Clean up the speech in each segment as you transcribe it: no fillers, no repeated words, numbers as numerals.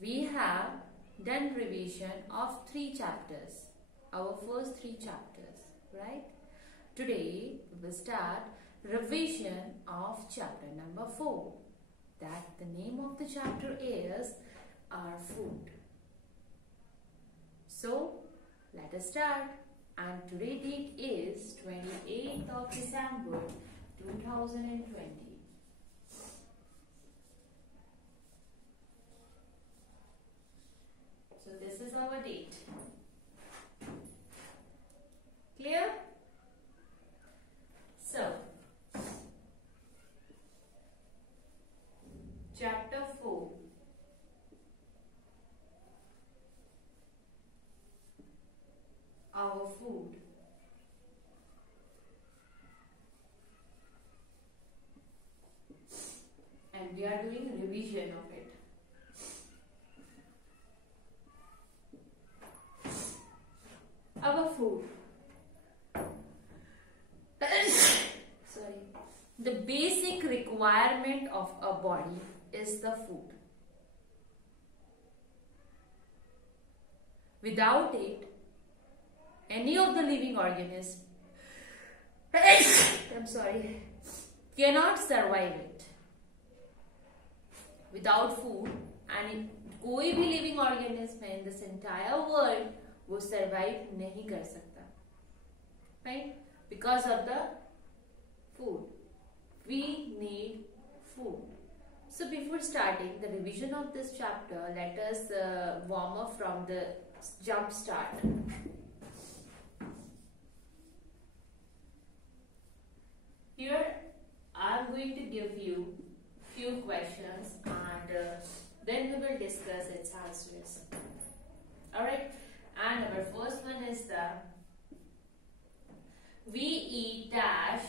we have done revision of 3 chapters, our first 3 chapters, right? Today we will start revision of chapter number 4. That the name of the chapter is our food. So let us start, and today date is 28th of December 2020. So this is our date. Clear? So, chapter 4. Our food. And we are doing revision of it. Our food. Sorry. The basic requirement of a body is the food. Without it, any of the living organisms cannot survive it. Without food, and कोई भी living organism in this entire world वो survive नहीं कर सकता, right? Because of the food. We need food. So before starting the revision of this chapter, let us warm up from the jump start. Here I am going to give you few questions, and then we will discuss its answers. Alright, and our first one is we eat dash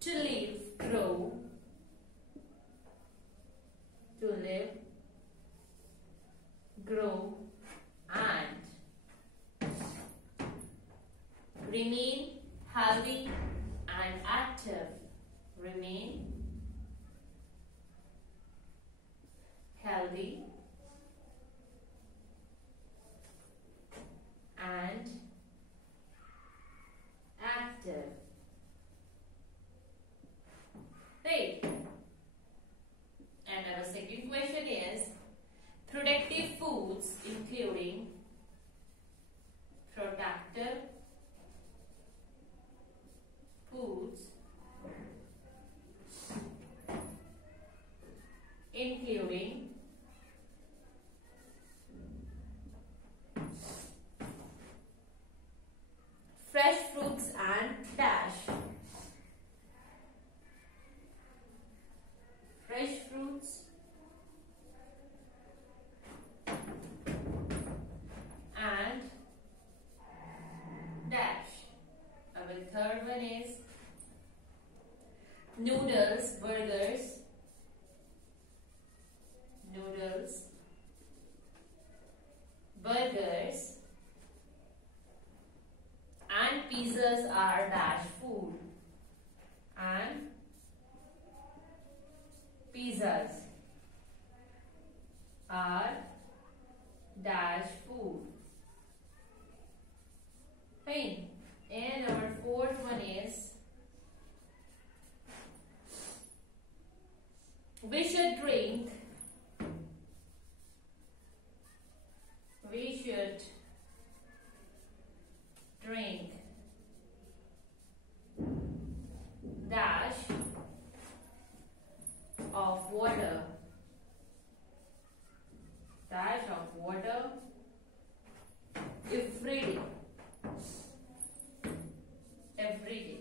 to live, grow and remain healthy and active. Remain healthy and active. Right. And our second question is productive foods including productive foods including fresh fruits and dash. Fresh fruits and dash. Our third one is noodles, burgers, and pizzas are dash food. And pizzas are dash food. Fine. And our fourth one is we should drink dash of water. Dash of water every day.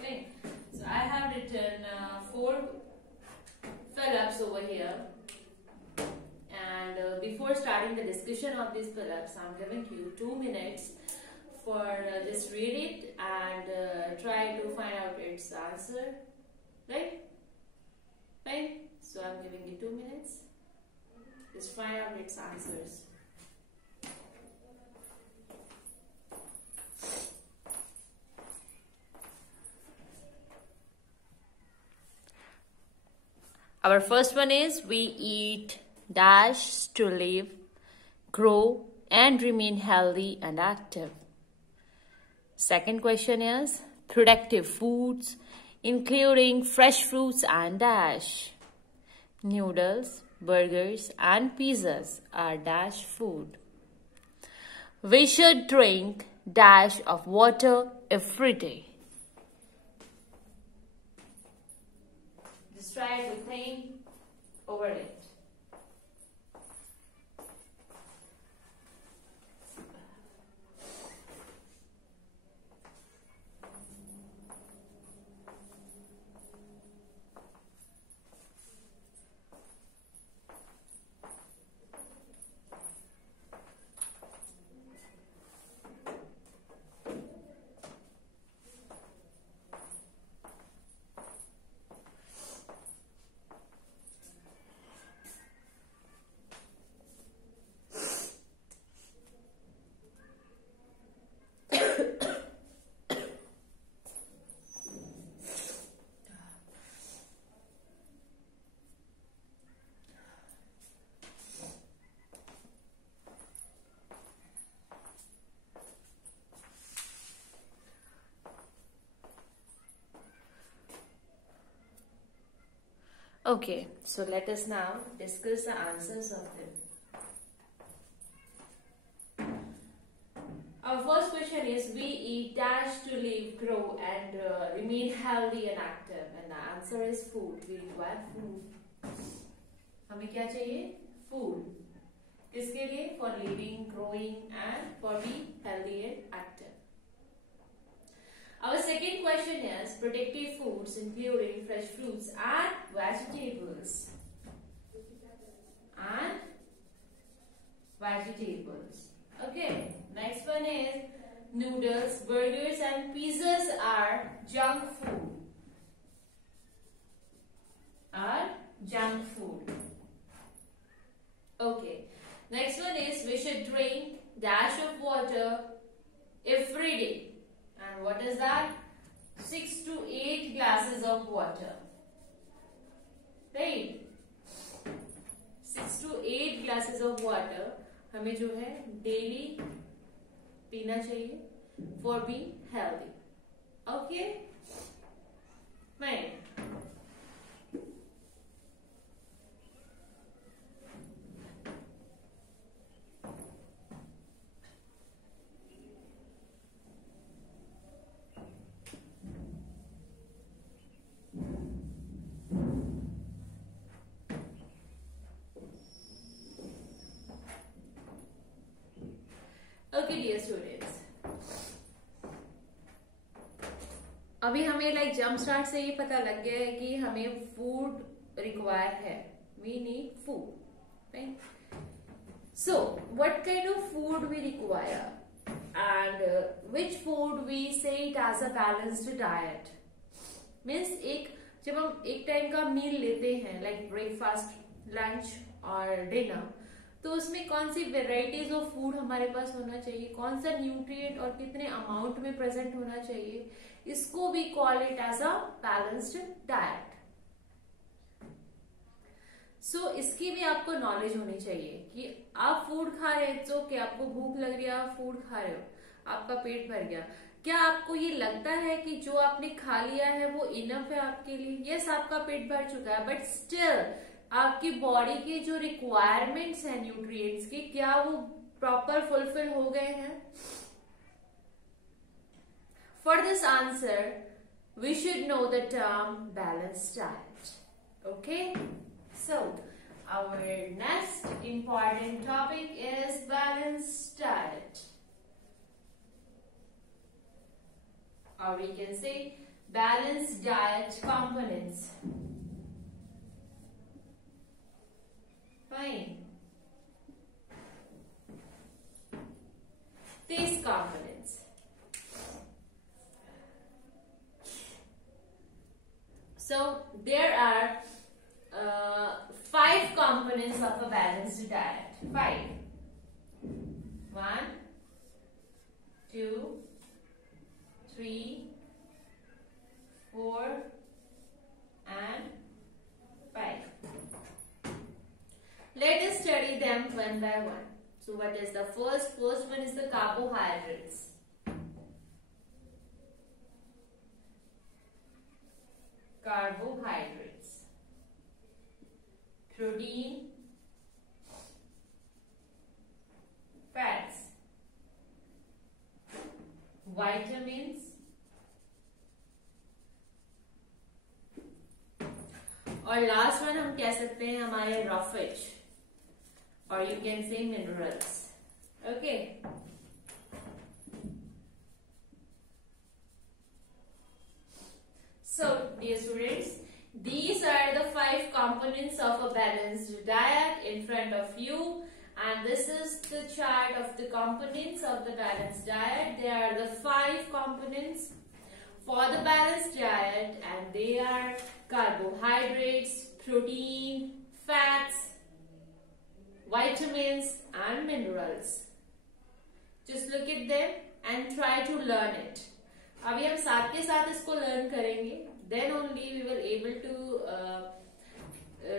Okay. So I have written 4 fill-ups over here. And before starting the discussion of these fill-ups, I'm giving you 2 minutes for just read it and try to find out its answer, right? Fine. So I'm giving you 2 minutes. Just find out its answers. Our first one is we eat dash to live, grow, and remain healthy and active. Second question is productive foods, including fresh fruits and dash. Noodles, burgers, and pizzas are dash food. We should drink dash of water every day. Just try to think over it. Okay, so let us now discuss the answers of them. Our first question is we eat dash to live, grow and remain healthy and active, and the answer is food. We require food. हमें क्या चाहिए? Food. किसके लिए? For living, growing and for being healthy and active. Our second question is protective foods including fresh fruits and vegetables. Okay, next one is noodles, burgers and pizzas are junk food. Okay, next one is we should drink dash of water every day. And what is that? 6 to 8 glasses of water. Right? 6 to 8 glasses of water हमें जो है daily पीना चाहिए for being healthy. Okay? Fine. Okay, dear students. अभी हमें jump start से ये पता लग गया है कि हमें फूड रिक्वायर है. We need food, right? So, what kind of food we require, and which food we say it as a balanced diet? Means जब हम एक टाइम का मील लेते हैं लाइक ब्रेकफास्ट, लंच और डिनर, तो उसमें कौन सी वेराइटीज ऑफ फूड हमारे पास होना चाहिए, कौन सा न्यूट्रिएंट और कितने अमाउंट में प्रेजेंट होना चाहिए, इसको भी call it as a balanced diet. So इसकी भी आपको नॉलेज होनी चाहिए कि आप फूड खा रहे हैं तो क्या आपको भूख लग रही है, आप फूड खा रहे हो, आपका पेट भर गया, क्या आपको ये लगता है कि जो आपने खा लिया है वो इनफ है आपके लिए? यस, आपका पेट भर चुका है, बट स्टिल आपकी बॉडी के जो रिक्वायरमेंट्स हैं न्यूट्रिएंट्स के, क्या वो प्रॉपर फुलफिल हो गए हैं? For this answer we should know the term balanced diet. Okay, so our next important topic is balanced diet, or we can say balanced diet components. Fine. These components. So there are 5 components of a balanced diet. 5. 1, 2, 3, 4 and 5. by one. So what is the first one is the carbohydrates. Carbohydrates, protein, fats, vitamins, और last one हम कह सकते हैं हमारे roughage, or you can say minerals. Okay. So, dear students, these are the 5 components of a balanced diet in front of you, and this is the chart of the components of the balanced diet. There are the 5 components for the balanced diet, and they are carbohydrates, protein, fats, vitamins and minerals. Just look at them and try to learn it. अभी हम साथ के साथ इसको learn करेंगे, then only we will able to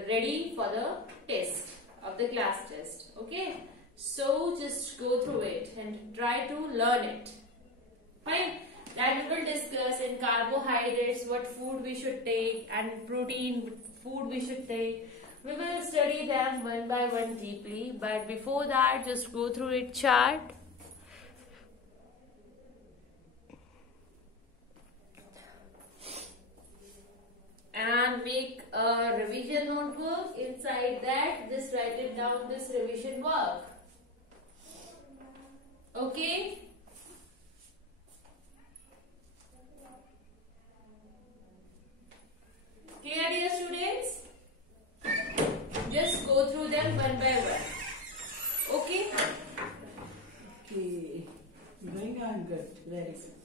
ready for the test of the class test. Okay, so just go through it and try to learn it. Fine. Then we will discuss in carbohydrates what food we should take, and protein food we should take. We will study them one by one deeply, but before that just go through it chart. And make a revision notebook. Inside that, just write it down, this revision work. Okay? Clear, dear students? Just go through them one by one. Okay? Okay. Going on good. Very good.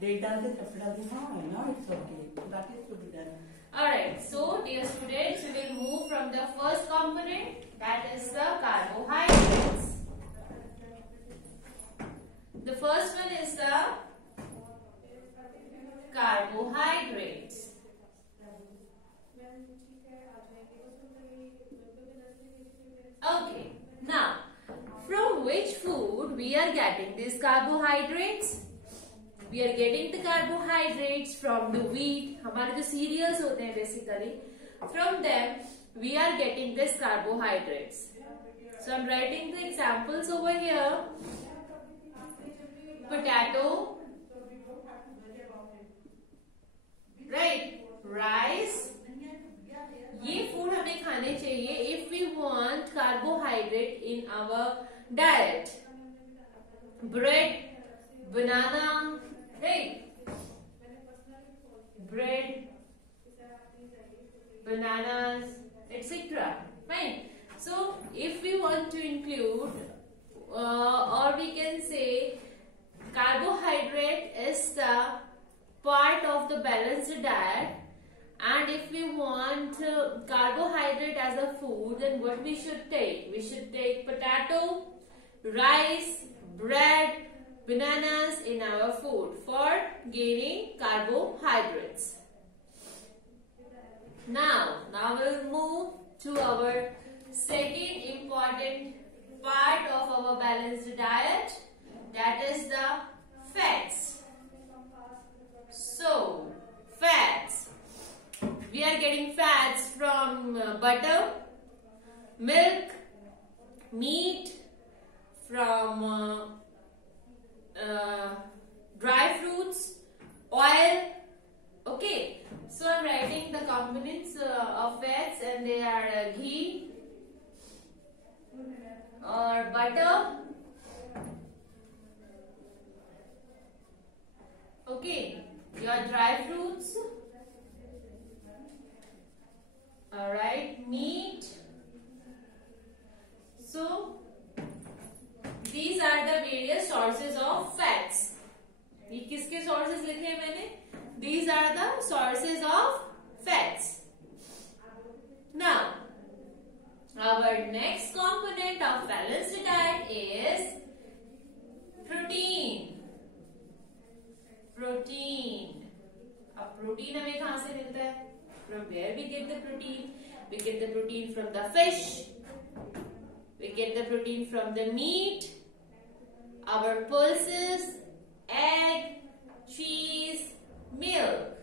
They done the kapda bhi, now it's okay. That is to be done. Alright, so dear students, we will move from the first component, that is the carbohydrates. The first one is the carbohydrates. Okay, now from which food we are getting these carbohydrates? We are getting the carbohydrates from the wheat. हमारे जो cereals होते हैं basically, from them we are getting this carbohydrates. So I'm writing the examples over here. Potato, right? Rice. ये food हमें खाने चाहिए if we want carbohydrate in our diet. Bread, banana, right? Bread, bananas, etc. Fine. So if we want to include, or we can say, carbohydrate is the part of the balanced diet, and if we want carbohydrate as a food, then what we should take? We should take potato, rice, bread, bananas in our food for gaining carbohydrates. Now we'll move to our second important part of our balanced diet, that is the fats. So, fats. We are getting fats from butter, milk, meat, from dry fruits, oil. Okay, so I'm writing the components of fats, and they are ghee or butter. Okay, your dry fruits. Alright, meat. So these are the various sources of fats. ये किसके sources लिखे हैं मैंने? These are the sources of fats. Now, our next component of balanced diet is protein. Protein. अब protein हमें कहाँ से मिलता है? From where we get the protein? We get the protein from the fish, We get the protein from the meat, our pulses, egg, cheese, milk.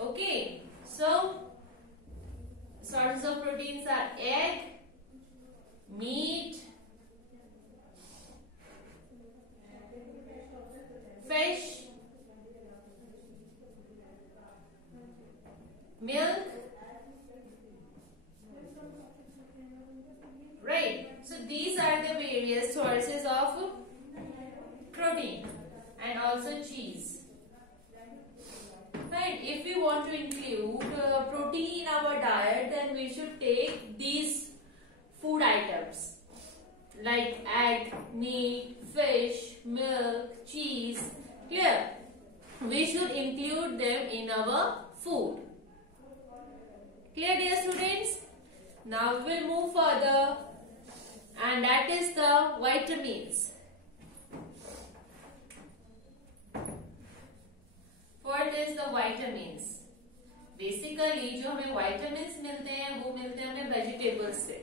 Okay, so sources of proteins are egg, meat, fish, milk, right? So these are the various sources of protein and also cheese. Right? If we want to include protein in our diet, then we should take these food items like egg, meat, fish, milk, cheese. Clear? We should include them in our food. Clear, dear students? Now we will move further, and that is the vitamins. Fourth is the vitamins. Basically जो हमें vitamins मिलते हैं वो मिलते हैं हमें vegetables से,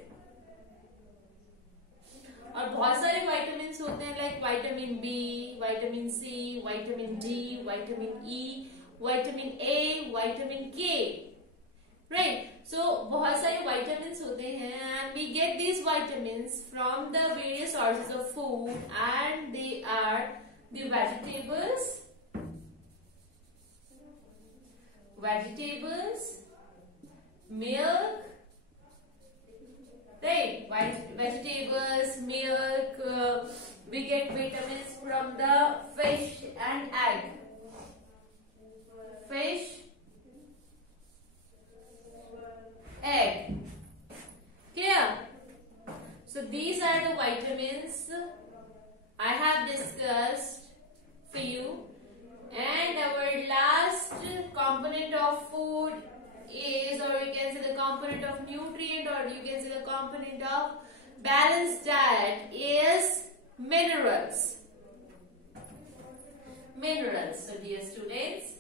और बहुत सारे vitamins होते हैं like vitamin B, vitamin C, vitamin D, vitamin E, vitamin A, vitamin K. Right? So बहुत सारे vitamins होते हैं and we get these vitamins from the various sources of food, and they are the vegetables, milk, right? Vegetables, milk. We get vitamins from the fish and egg. Fish, egg. Clear? So these are the vitamins I have discussed for you. And our last component of food is, or you can say the component of nutrient, or you can say the component of balanced diet is minerals. Minerals. So dear students,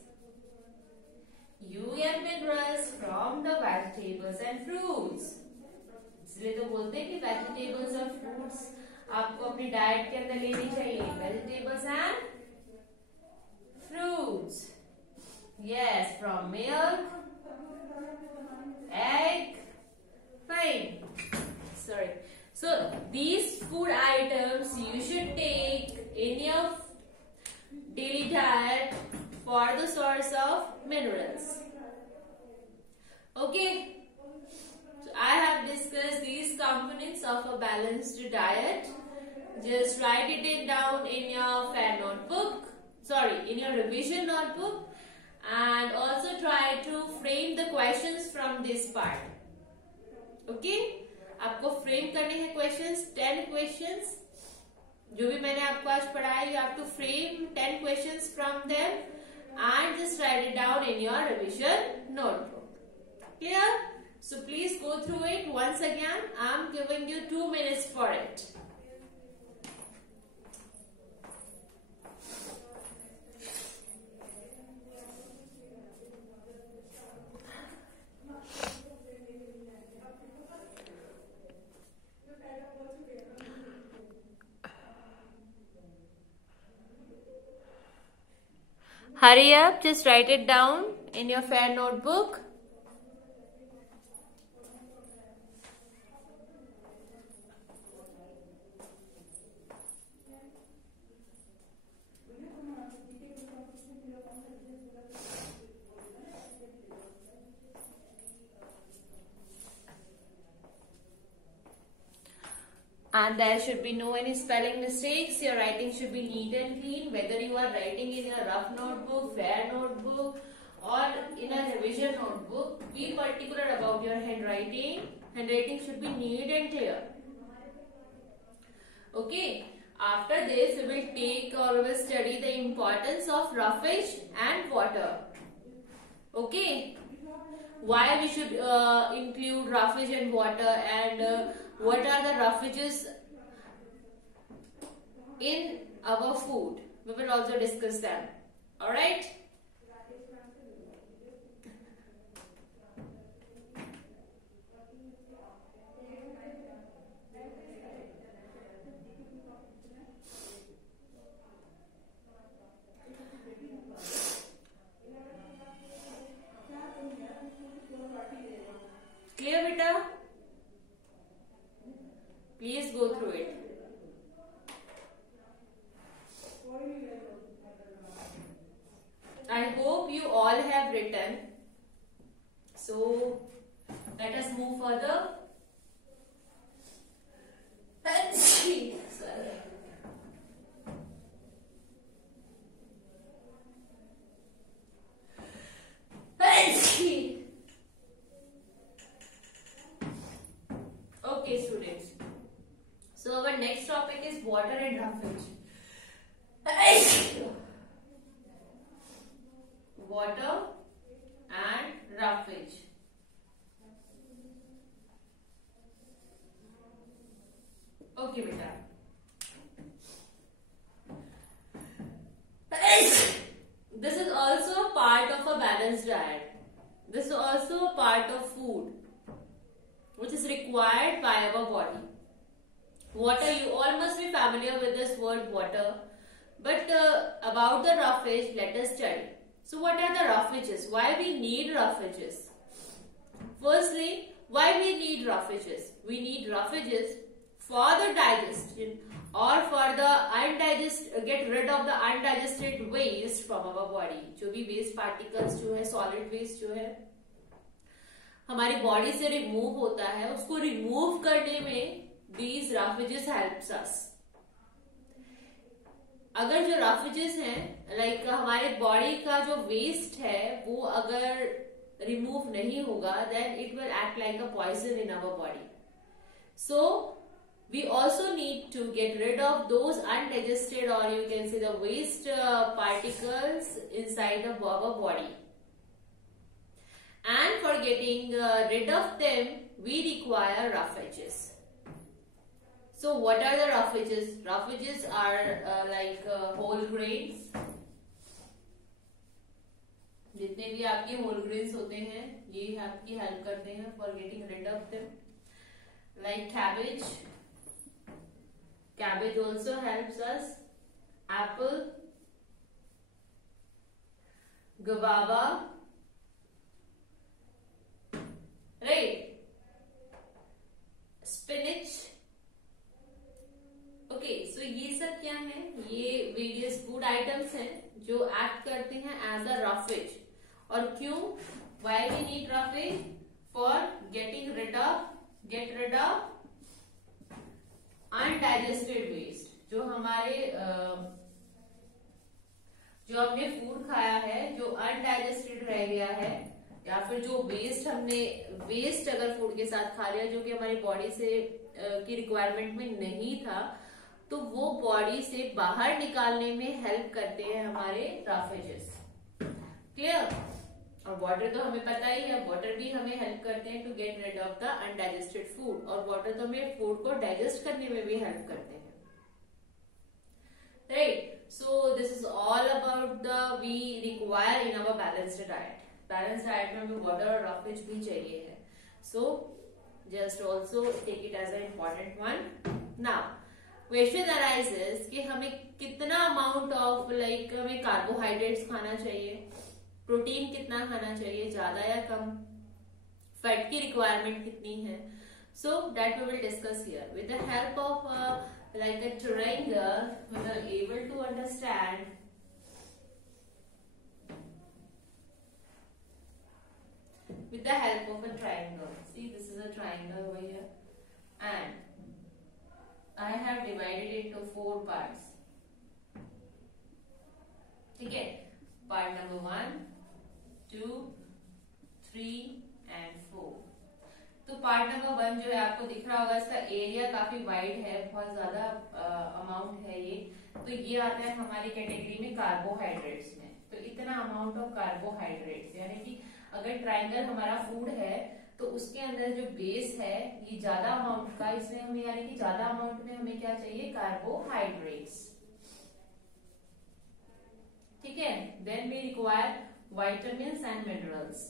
you get minerals from the vegetables and fruits. इसलिए तो बोलते हैं कि vegetables और fruits आपको अपनी diet के अंदर लेनी चाहिए. Vegetables and fruits. Yes, from milk, egg, fine. Sorry. So these food items you should take in your daily diet for the source of minerals. Okay. So I have discussed these components of a balanced diet. Just write it down in your fair notebook. Sorry, in your revision notebook, and also try to frame the questions from this part. Okay? आपको frame करने हैं questions, 10 questions. जो भी मैंने आपको आज पढ़ाया, you have to frame 10 questions from them and just write it down in your revision notebook. Clear? So please go through it once again. I am giving you 2 minutes for it. Hurry up, just write it down in your fair notebook. And there should be no any spelling mistakes. Your writing should be neat and clean. Whether you are writing in a rough notebook, fair notebook, or in a revision notebook, be particular about your handwriting. Handwriting should be neat and clear. Okay. After this, we will take or we will study the importance of roughage and water. Okay. Why we should include roughage and water, and what are the roughages in our food. We will also discuss them. Alright? all have written. So let us move further. Sorry. Okay, students. So our next topic is water and roughage. Water and roughage. Okay, beta. This is also a part of a balanced diet. This is also a part of food which is required by our body. Water, you all must be familiar with this word water. But about the roughage, let us study. So what are the roughages? Why we need roughages? Firstly, why we need roughages? We need roughages for the digestion or for the get rid of the undigested waste from our body. जो भी waste particles जो है, solid waste जो है हमारी body से remove होता है, उसको रिमूव करने में these roughages helps us. अगर जो roughages हैं लाइक हमारे बॉडी का जो वेस्ट है वो अगर रिमूव नहीं होगा then it will act like a poison in our body. So we also need to get rid of those undigested or you can say the waste particles inside our body. And for getting rid of them, we require roughages. So what are the roughages? Roughages are like whole grains. जितने भी आपके whole grains होते हैं ये आपकी help करते हैं for getting rid of them. Like cabbage. Cabbage also helps us. Apple. Guava. Right. Spinach. Okay so ये सब क्या है? ये वेरियस फूड आइटम्स हैं जो एक्ट करते हैं एज अ रफेज. और क्यों? Why we need roughage? For get rid of undigested waste. जो हमारे जो हमने फूड खाया है जो अनडाइजेस्टेड रह गया है या फिर जो वेस्ट अगर फूड के साथ खा लिया जो कि हमारी बॉडी से की रिक्वायरमेंट में नहीं था तो वो बॉडी से बाहर निकालने में हेल्प करते हैं हमारे रफेजेस. क्लियर? और वाटर तो हमें पता ही है, वाटर भी हमें हेल्प करते हैं to get rid of the undigested food. और वाटर तो हमें फूड को डाइजेस्ट करने में भी हेल्प करते हैं. Right? So this is all about the we require in our balanced diet. Balance diet में हमें वाटर और रफेज भी चाहिए है. So just also take it as a important one. Now question arises कि हमें कितना अमाउंट ऑफ लाइक हमें कार्बोहाइड्रेट्स खाना चाहिए, प्रोटीन कितना खाना चाहिए, ज्यादा या कम, फैट की रिक्वायरमेंट कितनी है. So that we will discuss here with the help of like a triangle we are able to understand with the help of a triangle. See, this is a triangle over here and I have divided it into 4 parts. ठीक है? Part number 1, 2, 3 and 4. तो part number 1 जो है आपको दिख रहा होगा इसका एरिया काफी वाइड है, बहुत ज्यादा अमाउंट है ये. तो ये आता है हमारी कैटेगरी में कार्बोहाइड्रेट्स में. तो इतना अमाउंट ऑफ कार्बोहाइड्रेट्स यानी कि अगर ट्रायंगल हमारा फूड है तो उसके अंदर जो बेस है ये ज्यादा अमाउंट का, इसमें हमें यानी कि ज्यादा अमाउंट में हमें क्या चाहिए? कार्बोहाइड्रेट्स. ठीक है? Then we require vitamins and minerals.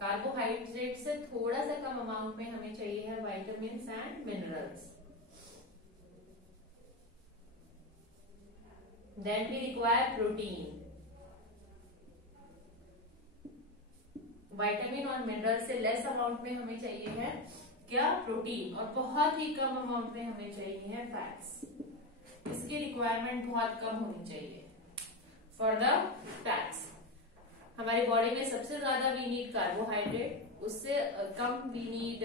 Carbohydrate से थोड़ा सा कम अमाउंट में हमें चाहिए है vitamins and minerals. Then we require protein. Vitamin और मिनरल से लेस अमाउंट में हमें चाहिए है क्या? प्रोटीन. और बहुत ही कम अमाउंट में हमें चाहिए है फैट्स. इसकी रिक्वायरमेंट बहुत कम होनी चाहिए फॉर द फैट्स. हमारी बॉडी में सबसे ज्यादा वी नीड कार्बोहाइड्रेट, उससे कम we need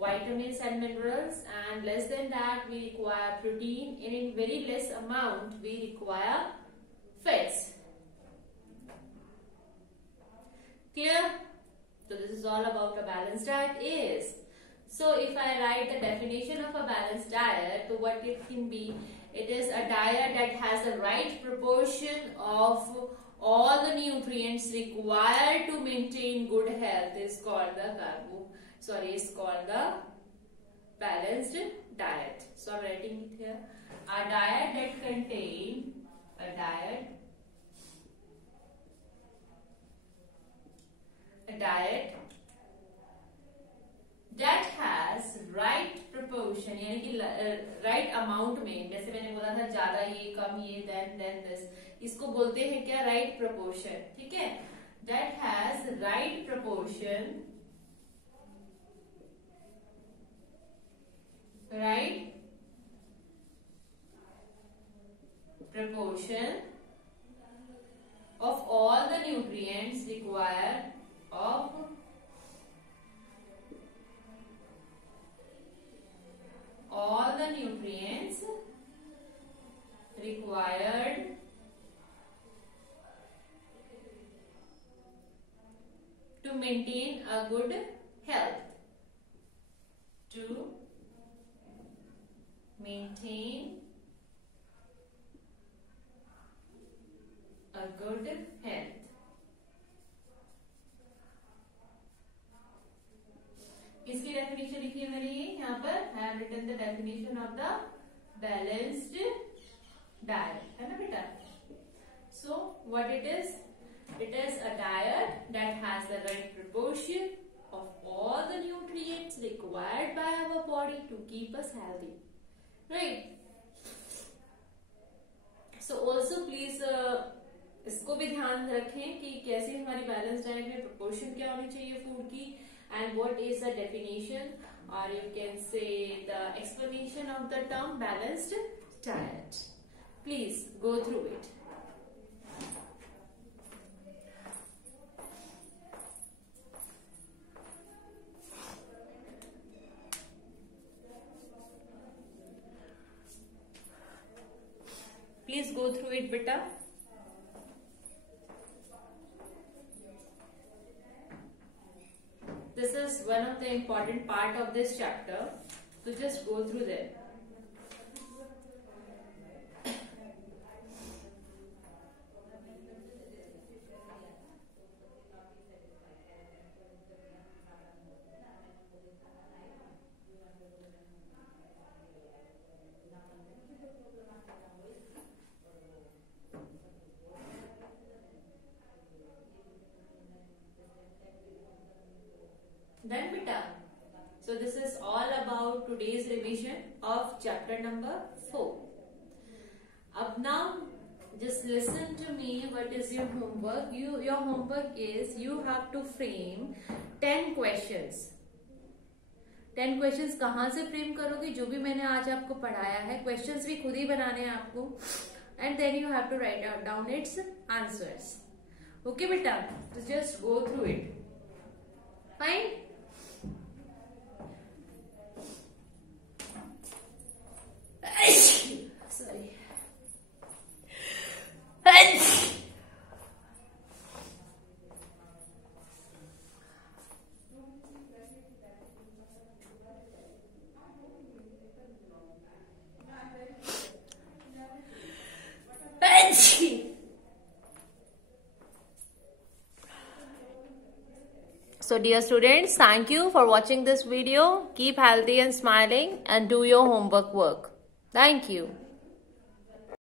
vitamins and minerals, and less than that we require protein, and in very less amount we require fats. Clear? So this is all about a balanced diet is. So if I write the definition of a balanced diet, so what it can be, it is a diet that has the right proportion of all the nutrients required to maintain good health is called the is called the balanced diet. So I'm writing it here. A diet that contains that has right proportion, यानी कि right amount में, जैसे मैंने बोला था ज्यादा ये कम ये then this, इसको बोलते हैं क्या, right proportion. ठीक है, that has right proportion of all the nutrients required to maintain a good health. इसकी डेफिनेशन लिखी है मैंने यहाँ पर, I have written the definition of the balanced diet, है ना बेटा. So what it is? It is a diet that has the right proportion of all the nutrients required by our body to keep us healthy, right? So also please इसको भी ध्यान रखें कि कैसे हमारी बैलेंस डाइट में proportion क्या होनी चाहिए फूड की, and what is the definition, or you can say the explanation of the term balanced diet. Please go through it. Please go through it, beta. This is one of the important part of this chapter, so just go through them. Done, beta. So this is all about today's revision of chapter number 4. Up now, just listen to me. What is your homework? Your homework is you have to frame 10 questions. 10 questions कहाँ से frame करोगे? जो भी मैंने आज आपको पढ़ाया है, questions भी खुद ही बनाने हैं आपको, and then you have to write down its answers. Okay, beta? So just go through it. Fine. Sorry. So dear students, thank you for watching this video. Keep healthy and smiling and do your homework work. Thank you.